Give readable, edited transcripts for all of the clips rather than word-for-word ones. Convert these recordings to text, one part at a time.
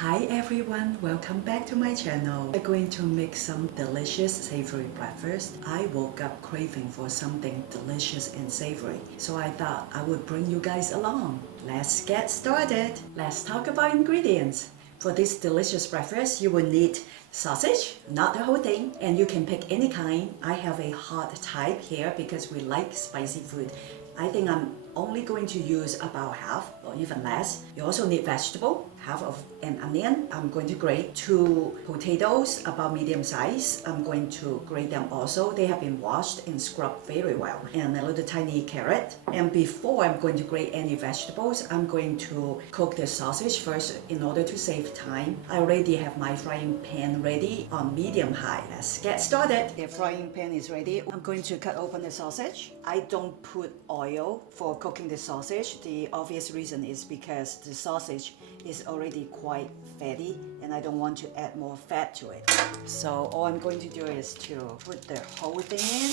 Hi everyone, welcome back to my channel. I'm going to make some delicious savory breakfast. I woke up craving for something delicious and savory, so I thought I would bring you guys along. Let's get started. Let's talk about ingredients. For this delicious breakfast, you will need sausage, not the whole thing, and you can pick any kind. I have a hot type here because we like spicy food. I think I'm only going to use about half or even less. You also need vegetable, half of an onion. I'm going to grate 2 potatoes about medium size. I'm going to grate them also. They have been washed and scrubbed very well. And a little tiny carrot. And before I'm going to grate any vegetables, I'm going to cook the sausage first in order to save time. I already have my frying pan ready on medium high. Let's get started. The frying pan is ready. I'm going to cut open the sausage. I don't put oil for cooking the sausage. The obvious reason is because the sausage is already quite fatty and I don't want to add more fat to it. So all I'm going to do is to put the whole thing in.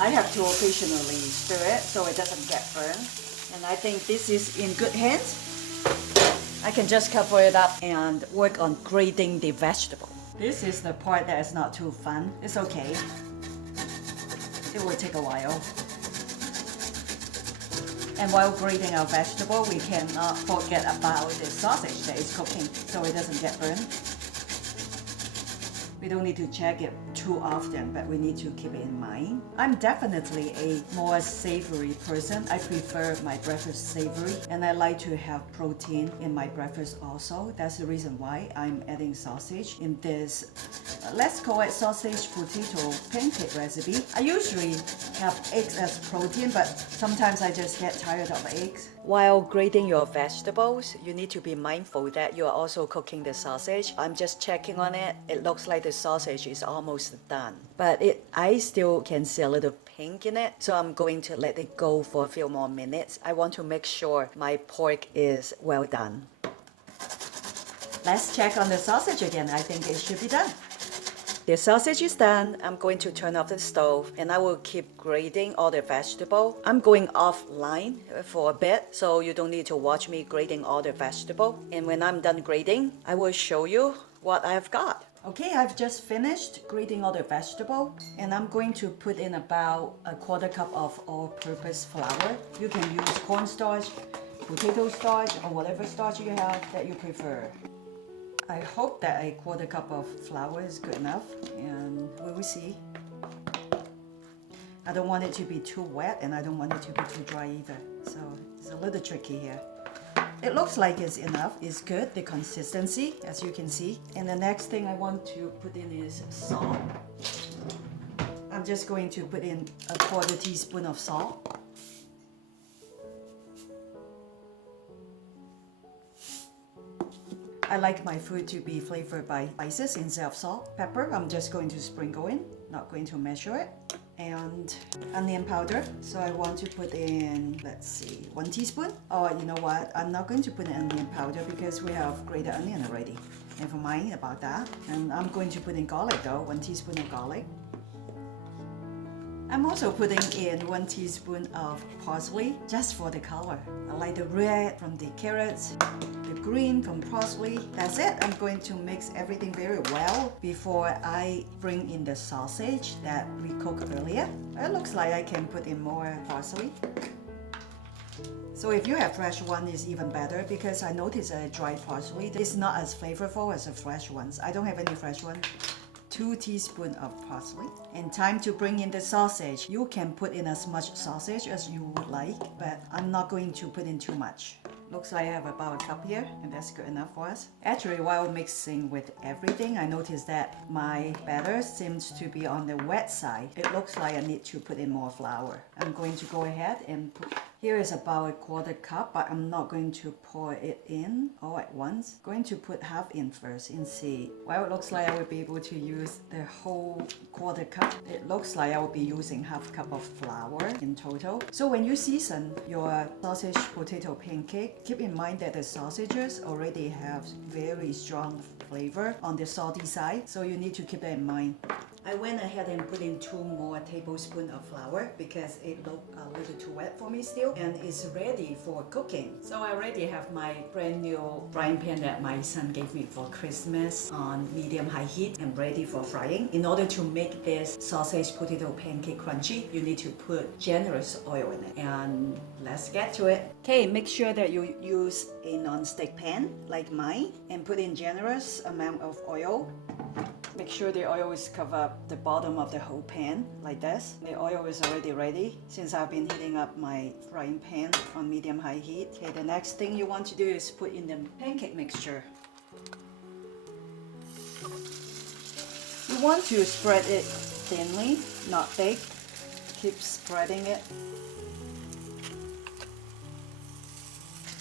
I have to occasionally stir it so it doesn't get burned. And I think this is in good hands. I can just cover it up and work on grating the vegetable. This is the part that is not too fun. It's okay. It will take a while. And while grating our vegetable, we cannot forget about the sausage that is cooking so it doesn't get burned. We don't need to check it too often, but we need to keep it in mind. I'm definitely a more savory person. I prefer my breakfast savory, and I like to have protein in my breakfast also. That's the reason why I'm adding sausage in this, let's call it sausage potato pancake recipe. I usually have eggs as protein, but sometimes I just get tired of eggs. While grating your vegetables, you need to be mindful that you are also cooking the sausage. I'm just checking on it. It looks like the sausage is almost done, but I still can see a little pink in it, so I'm going to let it go for a few more minutes. I want to make sure my pork is well done. Let's check on the sausage again. I think it should be done. The sausage is done. I'm going to turn off the stove and I will keep grating all the vegetable. I'm going offline for a bit, so you don't need to watch me grating all the vegetable. And when I'm done grating, I will show you what I've got. Okay, I've just finished grating all the vegetable and I'm going to put in about a 1/4 cup of all-purpose flour. You can use cornstarch, potato starch, or whatever starch you have that you prefer. I hope that a 1/4 cup of flour is good enough, and we will see. I don't want it to be too wet and I don't want it to be too dry either, so it's a little tricky here. It looks like it's enough. It's good, the consistency, as you can see. And the next thing I want to put in is salt. I'm just going to put in a 1/4 teaspoon of salt. I like my food to be flavored by spices instead of salt. Pepper, I'm just going to sprinkle in, not going to measure it. And onion powder, so I want to put in, let's see, 1 teaspoon. Oh, you know what? I'm not going to put in onion powder because we have grated onion already. Never mind about that. And I'm going to put in garlic though, 1 teaspoon of garlic. I'm also putting in 1 teaspoon of parsley just for the color. I like the red from the carrots, the green from parsley. That's it. I'm going to mix everything very well before I bring in the sausage that we cooked earlier. It looks like I can put in more parsley. So if you have fresh one, it's even better because I noticed that dried parsley is not as flavorful as the fresh ones. I don't have any fresh ones. 2 teaspoons of parsley. And time to bring in the sausage. You can put in as much sausage as you would like, but I'm not going to put in too much. Looks like I have about a cup here, and that's good enough for us. Actually, while mixing with everything, I noticed that my batter seems to be on the wet side. It looks like I need to put in more flour. I'm going to go ahead and put, here is about a 1/4 cup, but I'm not going to pour it in all at once. Going to put half in first and see. Well, it looks like I will be able to use the whole 1/4 cup. It looks like I will be using half cup of flour in total. So when you season your sausage potato pancake, keep in mind that the sausages already have very strong flavor on the salty side, so you need to keep that in mind. I went ahead and put in 2 more tablespoons of flour because it looked a little too wet for me still. oil and it's ready for cooking. So I already have my brand new frying pan that my son gave me for Christmas on medium-high heat and ready for frying. In order to make this sausage potato pancake crunchy, you need to put generous oil in it. And let's get to it. Okay, make sure that you use a non-stick pan like mine and put in generous amount of oil. Make sure the oil is cover up the bottom of the whole pan like this. The oil is already ready since I've been heating up my frying pan on medium-high heat. Okay, the next thing you want to do is put in the pancake mixture. You want to spread it thinly, not thick. Keep spreading it.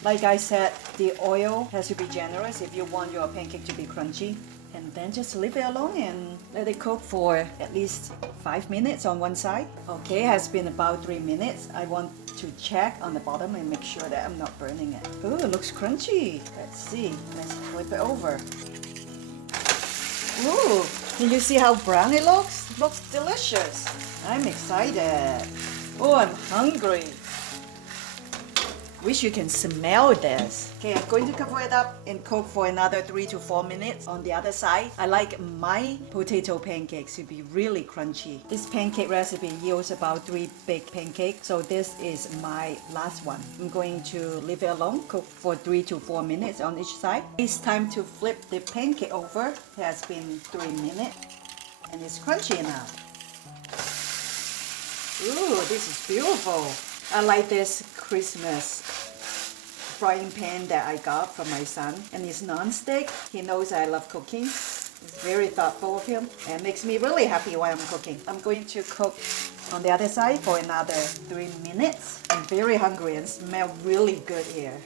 Like I said, the oil has to be generous if you want your pancake to be crunchy. And then just leave it alone and let it cook for at least 5 minutes on one side. Okay, it has been about 3 minutes. I want to check on the bottom and make sure that I'm not burning it. Ooh, it looks crunchy. Let's see. Let's flip it over. Ooh, can you see how brown it looks? It looks delicious. I'm excited. Oh, I'm hungry. Wish you can smell this. Okay, I'm going to cover it up and cook for another 3 to 4 minutes on the other side. I like my potato pancakes to be really crunchy. This pancake recipe yields about 3 big pancakes, so this is my last one. I'm going to leave it alone, cook for 3 to 4 minutes on each side. It's time to flip the pancake over. It has been 3 minutes and it's crunchy now. Ooh, this is beautiful. I like this Christmas frying pan that I got from my son, and it's non-stick. He knows I love cooking. It's very thoughtful of him and makes me really happy while I'm cooking. I'm going to cook on the other side for another 3 minutes. I'm very hungry and smell really good here.